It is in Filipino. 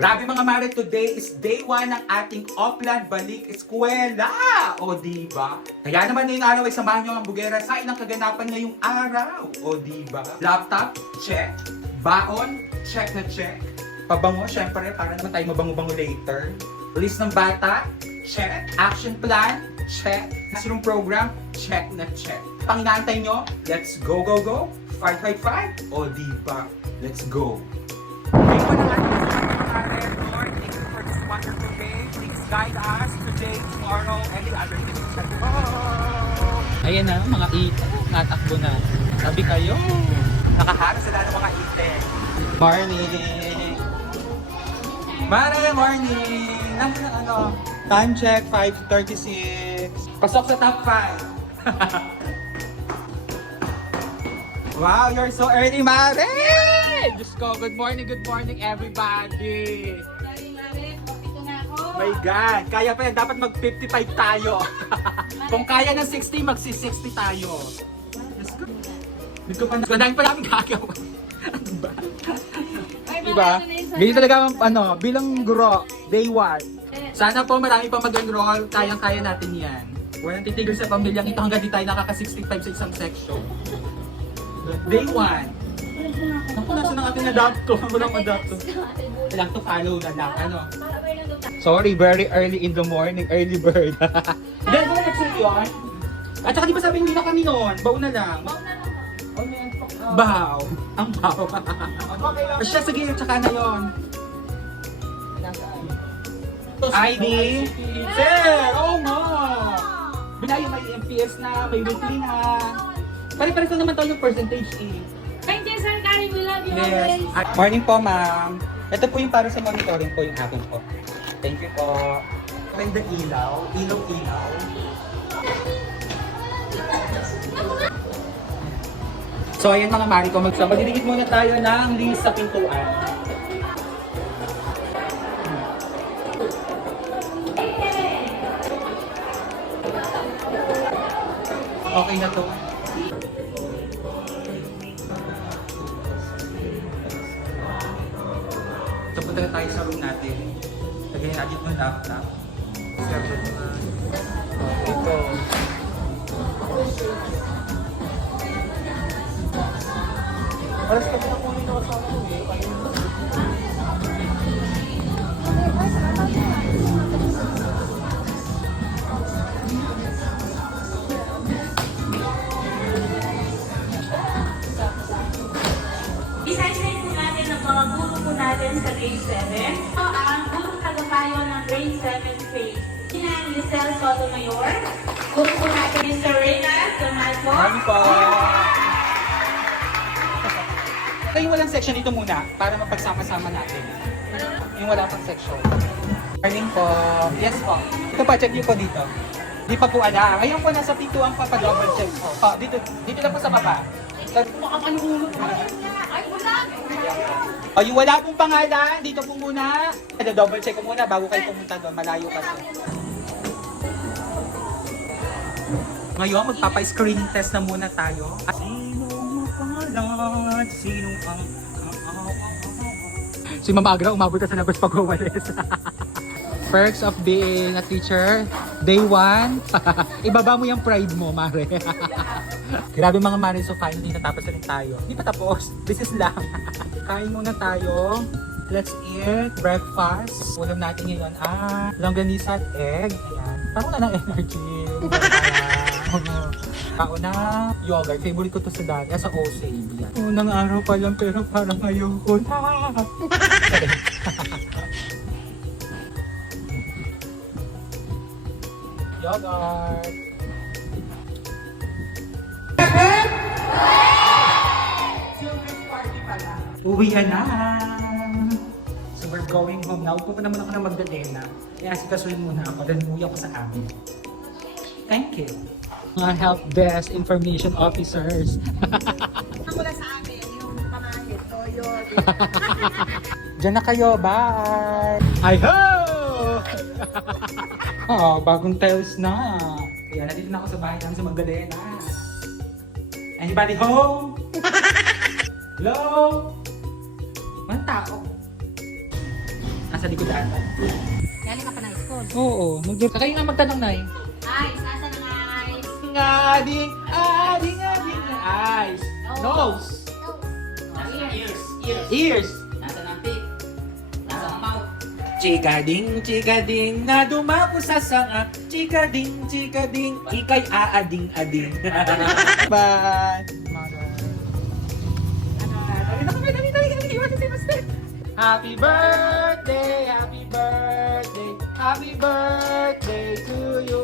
Grabe mga mare, today is day 1 ng ating offline balik eskwela. O diba? Kaya naman ngayong araw ay samahan nyo ang bugera sa ilang kaganapan ngayong araw. O diba? Laptop, check. Baon, check na check. Pabango, syempre, para naman tayo mabango-bango later. List ng bata, check. Action plan, check. Classroom program, check na check. Panginaantay nyo, let's go, go, go. Fight, fight, fight. O diba? Let's go. Ngayon pa na nga, Lord, thank you for this wonderful day. Please guide us today, tomorrow, and the other days. Ayan na, mga ite. Natakbo na. Sabi kayo. Nakaharap sila ng mga ite. Morning! Mare, morning! Ano? Time check, 5:36. Pasok sa top 5. Wow, you're so early, Mare! Diyos ko, good morning everybody. Sorry, Mare. Pito na ako. My God, kaya pa yan. Dapat mag-55 tayo. Kung kaya ng 60, magsi-60 tayo. Let's go. Hindi ko pa na... Madami pa namin gagawa. Ano ba? Ay, Diba? Mare, ano na Ganyan talaga, bilang guro, day 1. Sana po marami pa mag-enroll, kayang-kaya natin yan. Walang titigil sa pamilyang ito hanggang di tayo nakaka-65 sa isang section. Day 1. Ako, nasa ng ating adapt ko. Walang adapt ko. Kailangan to follow na lang. Ano? Sorry, very early in the morning. Early bird. Dahil ba nag-shoot yun? At saka di ba sabi hindi na kami noon? Baw na lang. Baw. Ang baw. Siya, sige, tsaka na yun. ID. Sir! Oo nga! Binayo may MPS na, may weekly na. Pare-pares na naman tayo yung percentage eh. Thank you, Sir Karen. We love you Yes. always. Morning po, ma'am. Ito po yung para sa monitoring po yung akin po. Thank you po. Ganda ilaw. Ilaw-ilaw. So, ayan mga mari ko. Magdidikit muna tayo ng list sa pintuan. Okay na to. So, punta na tayo sa room natin. Lagyan natin yung laptop. Server na. Ito. Oras ka na kunin ako sa ako eh. Isa-isa po natin ang mga guro po natin sa grade 7. Ito ang guro tagapayo ng grade 7 phase. Sina Giselle Sotomayor. Guro po natin Mr. Reyna Tomato. Morning po! Ito yung walang section dito muna para mapagsama-sama natin. Yung wala pang section. Morning po. Yes po. Ito pa, check niyo po dito. Di pa po alam. Ngayon po nasa pintuan pa double check po. Pa, dito lang po sa baba. Ay, wala! O, yung wala pong pangalan, dito po muna. Double check ko muna bago kayo pumunta doon. Malayo kasi. Ngayon, magpapa-screening test na muna tayo. Sinong mapalat? Sinong ang... Si Mama Agra, umabot ka sa labas pag umalis. Perks of being a teacher. Day 1. Ibaba mo yung pride mo, Mare. Grabe mga Mare, so finally natapos na rin tayo. Hindi pa tapos. This is lang. Kain muna tayo. Let's eat breakfast. Ulam natin ngayon longganisa at egg. Ayan. Parang na ng energy. Kao na yogurt. Favorite ko to sa dati. Sa Osave. Unang araw pa lang pero parang ayoko na. Yogurt. Children's party pala. Uwi na. So we're going home now. Pupunta naman ako ng Magdalena. Iasikasuhin muna ako. Then uwi ako sa amin. Thank you. Mga help desk information officers. Wala sa amin yung pamahit. Toyo. Diyan na kayo. Bye! Ay-ho! Bagong tiles na. Kaya nandito na ako sa bahay namin sa Magdalena. Anybody home? Hello? Walang tao. nasa likod ata. Galing ka pa ng school. Oo. Kayo nga magtanong na eh. Ice, nasa ng ice? Ading, eyes. Nose. Ears. Nasa ng pig. Nasa ng mouth. Chikading, na dumako sa sanga. Chikading, ikay aading-ading. Bye. Happy birthday, happy birthday, happy birthday to you.